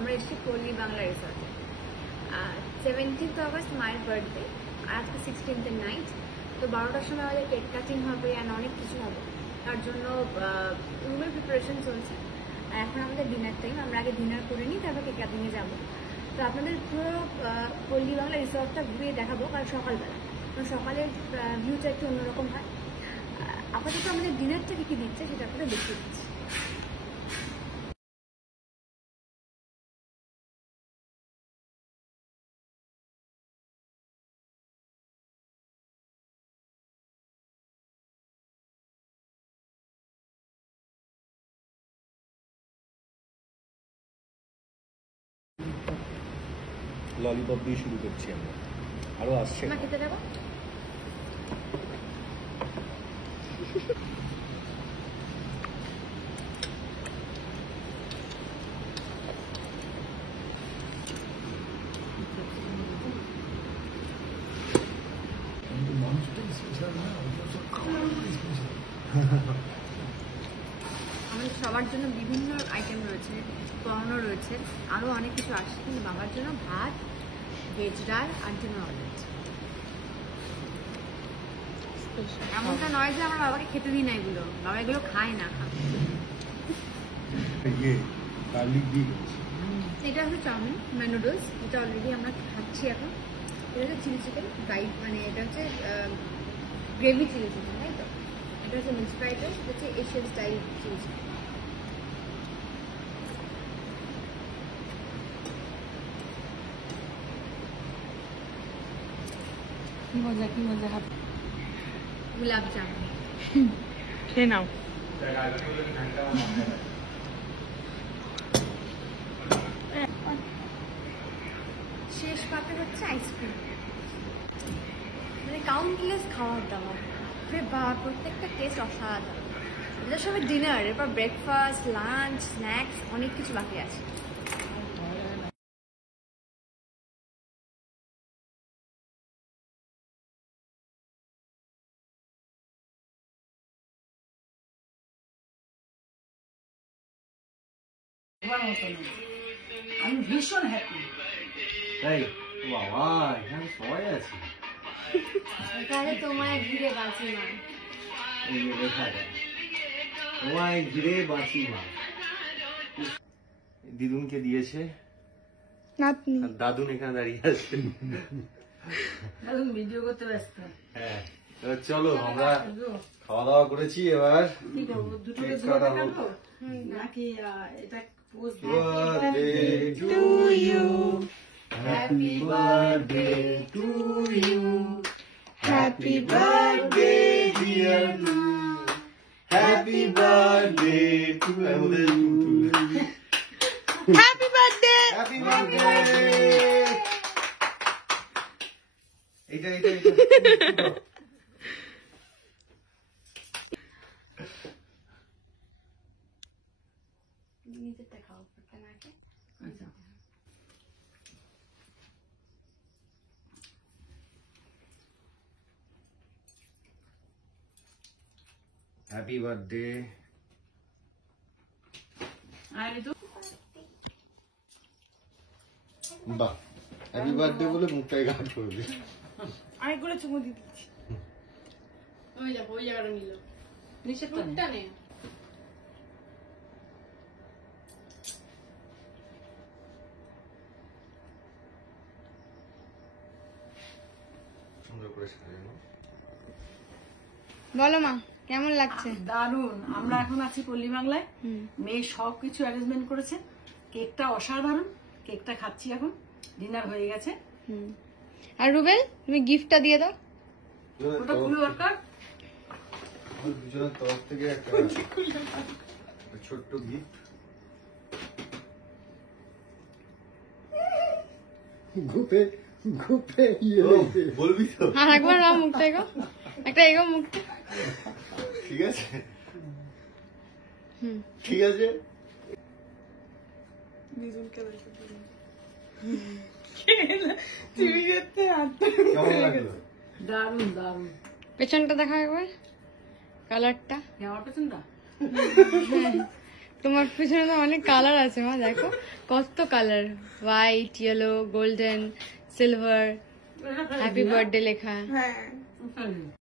আমরা এসেছি পল্লী বাংলা রিসর্টে। 17th অগস্ট মায়ের বার্থডে, আর আজকে 16th নাইট। তো 12টার সময় আমাদের কেক কাটিং হবে অ্যান্ড অনেক কিছু হবে, তার জন্য রুমের প্রিপারেশন চলছে। আর এখন আমাদের ডিনার টাইম, আমরা আগে ডিনার করে নিই, তারপর কেক কাটিংয়ে যাবো। তো আপনাদের পুরো পল্লী বাংলা রিসর্টটা ঘুরিয়ে দেখাবো, কারণ সকালবেলা, কারণ সকালের ভিউটা একটু অন্যরকম হয়। আপাতত আমাদের ডিনারটা কী কী দিচ্ছে সেটা আপনাদের দেখিয়ে দিচ্ছি। ললিপপ দিয়ে শুরু করছি আমরা, আরো আসছে। মা খেতে দেবো? আমাদের সবার জন্য বিভিন্ন আইটেম রয়েছে, পড়ানো রয়েছে, আরও অনেক কিছু আসছে, কিন্তু বাবার জন্য ভাত, ভেজ ডাল আর ডিনার অর্ডার আছে। এমনটা নয় যে আমরা বাবাকে খেতে দিই না, এগুলো বাবা এগুলো খায় না। এটা হচ্ছে চাউমিন, নুডলস, এটা অলরেডি আমরা খাচ্ছি এখন। এটা হচ্ছে চিলি চিকেন ফ্রাইড, মানে এটা হচ্ছে গ্রেভি চিলি চিকেন, তাই তো? এটা হচ্ছে মিক্সড ফ্রাইড রাইস, এটা হচ্ছে এশিয়ান স্টাইল চিলি চিকেন। কি মজা, কি মজা। গোলাপ জামুন খেয়ে নাও। শেষ পাতে হচ্ছে আইসক্রিম, মানে কাউন্টলেস খাওয়ার দাওয়ার, বা প্রত্যেকটা টেস্ট অসাধারণ। এটা সবাই ডিনার, এরপর ব্রেকফাস্ট, লাঞ্চ, স্ন্যাক্স, অনেক কিছু বাকি আছে। আমি ভীষণ হ্যাপি। তাই বাবা, এখানে সবাই আছে। এখানে তোমায় ঘিরে বাঁচি মা, এই যে লেখা আছে, তোমায় ঘিরে বাঁচি মা। দিদুনকে দিয়েছে, আর দাদুন এখানে দাঁড়িয়ে আছে। দাদুন ভিডিও করতে ব্যস্ত। হ্যাঁ, এবার চলো, আমরা খাওয়া দাওয়া করেছি, এবার কি করবো, দুটো কেক কাটা হোক। নাকি এটা post? Birthday to you, happy birthday to you, happy birthday dear you, happy birthday to you, happy birthday. happy birthday. এটা নিজেরটা খাও, নাকি হ্যাপি বার্থডে। আর তো বাহ, হ্যাপি বার্থডে বলে মুখটাই গাঢ় করবে। আরেকগুলো চুমু দিয়ে দিচ্ছি। ওই যাবো, ওই জায়গাটা নিল নিচেরটা নেই। সুন্দর করে সাজানো। বলো মা, কেমন লাগছে? দারুন। আমরা এখন আছি পল্লী বাংলায়, মেয়ে সবকিছু অ্যারেঞ্জমেন্ট করেছে। কেকটা অসাধারণ, কেকটা খাচ্ছি এখন। ডিনার হয়ে গেছে। আর রুবেল, তুমি গিফটটা দিয়ে দাও। ওটা খুলে দরকার। আমার দুজনের তরফ থেকে একটা ছোট্ট গিফট। গুপে গুপে বলবি তো? আর একবার নাও মুখটা, এগো একটা, এগো মুখটা। ঠিক আছে, ঠিক আছে। কেমন লাগলো? দারুন দারুন। পেছনটা দেখা একবার, কালারটা। আমার পেছনটা তোমার পিছনে তো অনেক কালার আছে মা, দেখো কত colour, white, yellow, golden, silver, happy birthday লেখা। হ্যাঁ